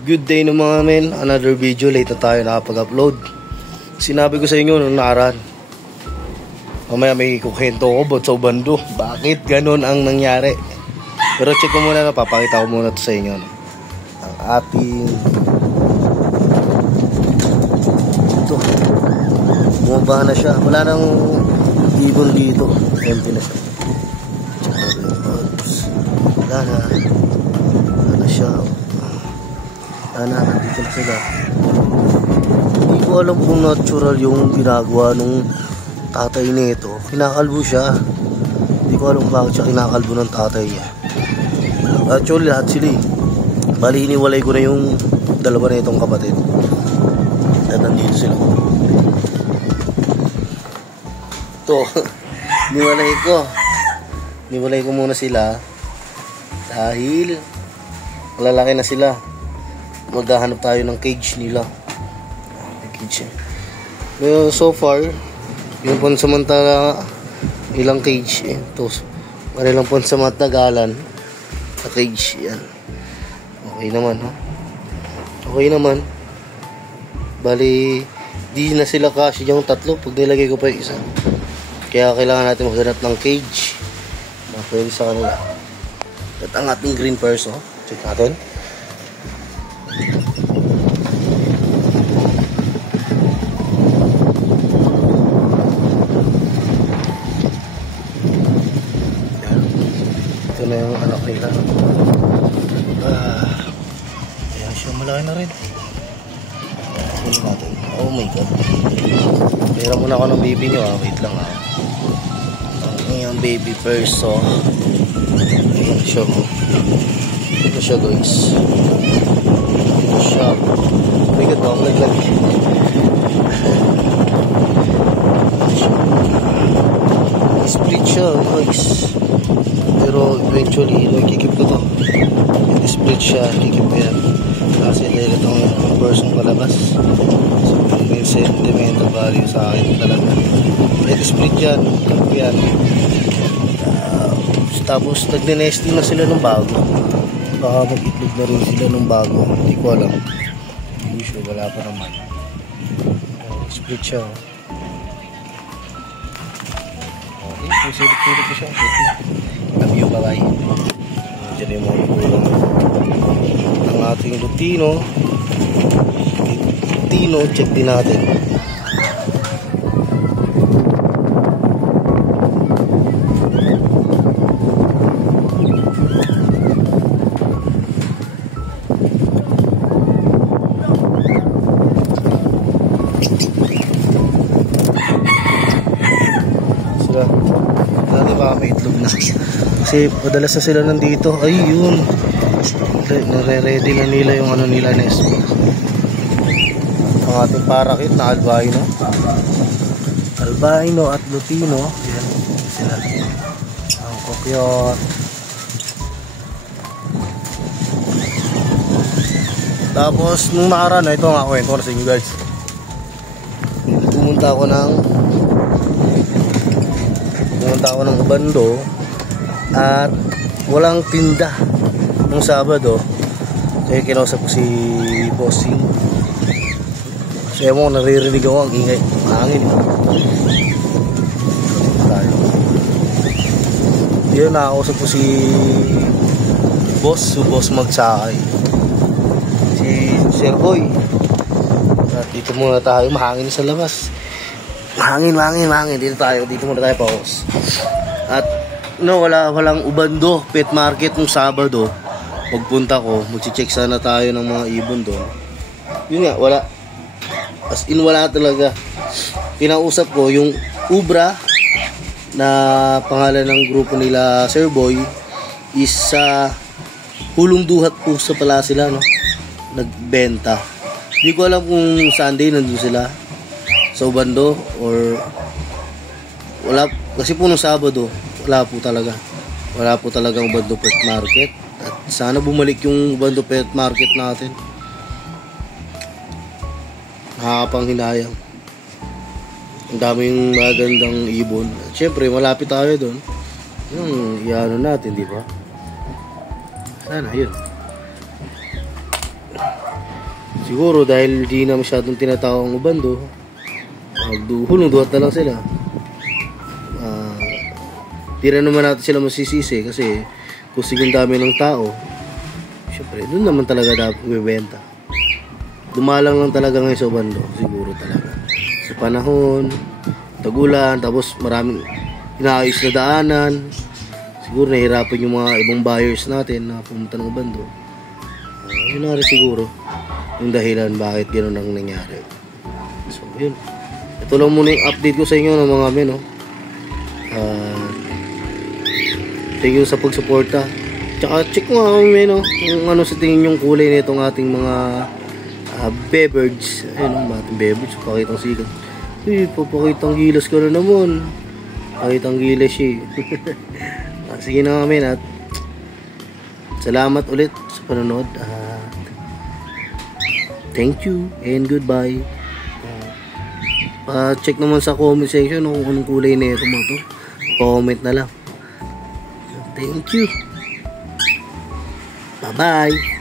Good day no mga men. Another video. Late na tayo nakapag-upload. Sinabi ko sa inyo nung nakaraan, mamaya may kukwento ko about sa Ubando. Bakit ganun ang nangyari? Pero check ko muna, papakita ko muna to sa inyo, no? Ang ating ito, bumaba na siya. Wala nang ibon dito. Empty na siya. Wala na siya. Nandito na sila. Hindi ko alam kung natural yung ginagawa nung tatay nito. Kinakalbo siya. Hindi ko alam bakit siya kinakalbo ng tatay niya. Actually lahat sila eh. Bali iniwalay ko na yung dalawa na itong kapatid. At nandito sila. Ito. Niwalay ko muna sila. Dahil lalaki na sila. Maghahanap tayo ng cage nila. Cage. Pero so far, yung pansamantala ilang cage ito. Marilang pansamantagalan sa cage yan. Okay naman, ha? Okay naman. Bali, di na sila kasi yung tatlo pag nilagay ko pa yung isa. Kaya kailangan natin maghanap ng cage na pwede sa kanila. At ang ating green perso, check natin. Ito na yung anak nila. Ayan siya, malaki na rin. Oh my god. Pera muna ako ng baby nyo, wait lang ha. Ang baby perso. Ayan siya ko. Ito siya guys. Ito siya. Oh my god, ang laglag. Split siya guys. Pero eventually nagkikip ko to. Split siya, kikip ko yan. Kasi dahil itong person palabas, so may sentimental value sa akin talaga. Let split yan, kikip ko yan. Tapos nagne-nesting na sila ng bago. Baka mag-itlog na rin sila ng bago. Hindi ko alam. Usually wala pa naman. Split siya. Okay, sulit-sulit ko siya. Love you, bye-bye. Diyan yung mga kulong ang ating Lutino. Check din natin. Sila, dati baka may itlog na. Kasi madalas na sila nandito. Ayun. Nare-ready na nila yung ano nila nest. Ang ating parakit na albino. Albino at Lutino. Yan sila. Ang kokyot. Tapos nung nakaraan na ito nga kwento na sa inyo guys. Pumunta ako ng Ubando at walang tinda nung Sabado. Kaya kinausap ko si Bossing. Kasi mo naririnig ako ang ingay. Mahangin. Yun, nakausap ko si Boss Magsakay. Si Sir Boy. At dito muna tayo. Mahangin sa labas. Mahangin. Dito muna tayo pause. At no, walang Ubando pet market nung Sabado. Pagpunta ko, magche-check sana tayo ng mga ibon doon. Yun nga, wala. As in, wala talaga. Pinausap ko yung Ubra na pangalan ng grupo nila Sir Boy is sa Hulong Duhat po sa pala sila, no? Nagbenta. Hindi ko alam kung Sunday nandun sila sa Ubando or wala. Kasi po nung Sabado, wala po talaga Ubando pet market. At sana bumalik yung Ubando pet market natin. Nakakapanghinayang. Ang daming magandang ibon. At syempre malapit tayo doon. Yung iano natin, di ba? Sana yun. Siguro dahil di na masyadong tinatawag ang ubando, hulong-duhat na lang sila. Di rin naman natin sila masisisi kasi kung sigong dami ng tao, syempre doon naman talaga dapat bibenta. Dumalang lang talaga ngayon sa ubando, siguro talaga. Sa panahon, tagulan, tapos maraming inaayos na daanan. Siguro nahihirapan yung mga ibang buyers natin na pumunta ng ubando. Yun na rin siguro yung dahilan bakit gano'n ang nangyari. So yun, ito lang muna yung update ko sa inyo ng mga men, no? Thank you sa pagsuporta. Tsaka check mo nga men, no? Kung ano sa tingin yung kulay na itong ating mga beverage. Ayun, mga ating beverage, pakitang sikat. Papakitang gilas ko na naman. Pakitang gilas siya. Sige na men, at salamat ulit sa panonood. Thank you and goodbye. Check naman sa comment section kung anong kulay na ito mo to. Comment na lang. Thank you. Bye bye.